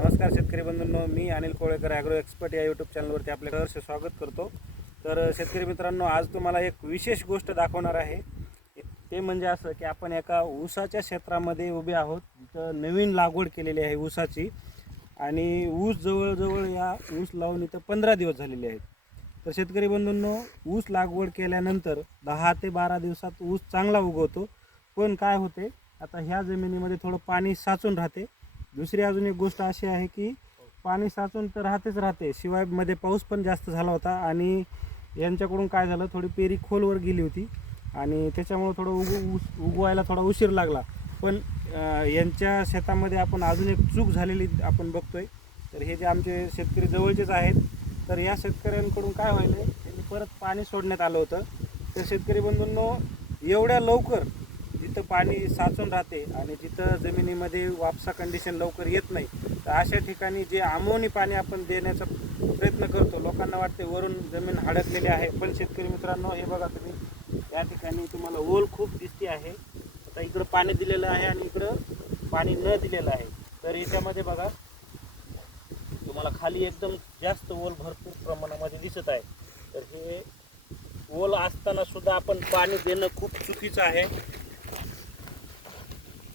नमस्कार शेतकरी बंधूंनो, मी Anil Kolekar agro expert या यूट्यूब चॅनलवरती आपले सहर्ष स्वागत करतो। तर शेतकरी मित्रांनो, आज तुम्हाला एक विशेष गोष्ट दाखवणार आहे। ते म्हणजे असं की आपण एका ऊसाच्या क्षेत्रामध्ये उभे आहोत, जिथं नवीन लागवड केलेली आहे ऊसाची। आणि ऊस जवळजवळ या ऊस लावून इथं 15 दिवस झालेले आहेत। तर शेतकरी बंधूंनो, ऊस लागवड केल्यानंतर 10 ते 12 दिवसात ऊस चांगला उगवतो। पण काय होते, आता ह्या जमिनीमध्ये थोडं पाणी साचून राहते। दुसरी अजून एक गोष्ट अशी आहे की पाणी साचून तर राहते, शिवाय मध्ये पाऊस पण जास्त झाला होता आणि यांच्याकडून काय झालं, थोडी पेरी खोलवर गेली होती आणि त्याच्यामुळे थोडं उगवायला थोडा उशीर लागला। पण यांच्या शेतामध्ये आपण अजून एक चूक झालेली आपण बघतोय। तर हे जे आमचे शेतकरी जवळचेच आहेत, तर या शेतकऱ्यांकडून काय व्हायले, त्यांनी परत पाणी सोडण्यात आलं होतं। तर शेतकरी बंधूंनो, एवढ्या लवकर जिथं पाणी साचून राहते आणि जिथं जमिनीमध्ये वापसा कंडिशन लवकर येत नाही, तर अशा ठिकाणी जे आमोनी पाणी आपण देण्याचा प्रयत्न करतो, लोकांना वाटते वरून जमीन हडकलेली आहे। पण शेतकरी मित्रांनो, हे बघा तुम्ही, या ठिकाणी तुम्हाला ओल खूप दिसते आहे। आता इकडं पाणी दिलेलं आहे आणि इकडं पाणी न दिलेलं आहे। तर याच्यामध्ये बघा, तुम्हाला खाली एकदम जास्त ओल भरपूर प्रमाणामध्ये दिसत आहे। तर हे ओल असताना सुद्धा आपण पाणी देणं खूप चुकीचं आहे।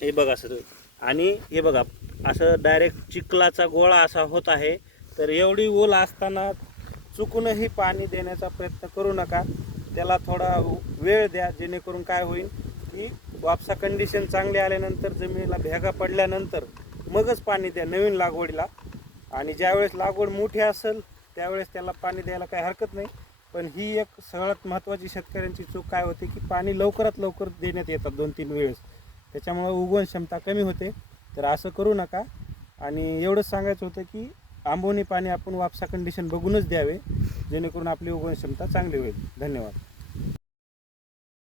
हे बघा सर, आणि हे बघा असं डायरेक्ट चिखलाचा गोळा असा होत आहे। तर एवढी ओल असताना चुकूनही पाणी देण्याचा प्रयत्न करू नका, त्याला थोडा वेळ द्या, जेणेकरून काय होईल की वापसा कंडिशन चांगली आल्यानंतर, जमिनीला भेगा पडल्यानंतर मगच पाणी द्या नवीन लागवडीला। आणि ज्यावेळेस लागवड मोठी असेल त्यावेळेस त्याला पाणी द्यायला काही हरकत नाही। पण ही एक सगळ्यात महत्त्वाची शेतकऱ्यांची चूक काय होते की पाणी लवकरात लवकर देण्यात येतात 2-3 वेळेस, त्याच्यामुळे उगवण क्षमता कमी होते। तर असं करू नका। आणि एवढंच सांगायचं होतं की आंबोनी पाणी आपण वापसा कंडिशन बघूनच द्यावे, जेणेकरून आपली उगवण क्षमता चांगली होईल। धन्यवाद।